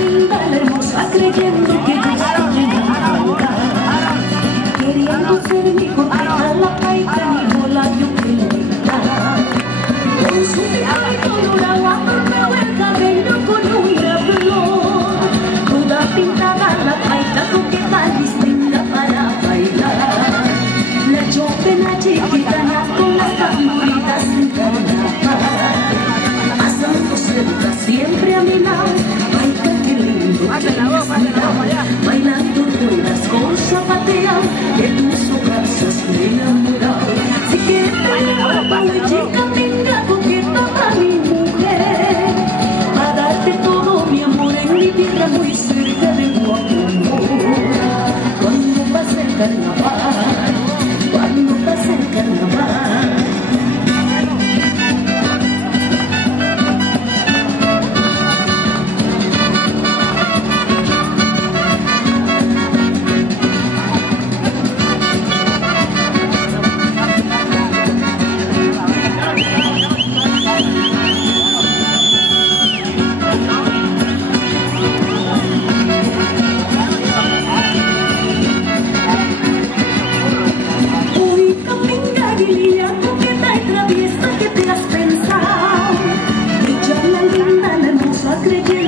linda, la hermosa, creyendo que yo estoy enamorada. Queriendo ser mi coqueta, la paita, mi bola, yo quiero estar. Con su picadito dorado, adornado el cabello con una flor. Toda pintada, la paita, coqueta, distinta para bailar. La chopena chiquitana con las tamboritas en carnaval. Pasando cerca, siempre a mi lado. Paita, qué lindo, bailando ruedas con zapateado, de tus ojazos me he enamorado. Si quieres te muy chica, venga coqueta a mi mujer, a darte todo mi amor en mi tierra muy cerca de tu amor. Cuando pase el carnaval, cuando pase el carnaval. Coqueta y traviesa, ¿qué te has pensado? Ella la linda, la hermosa, creyendo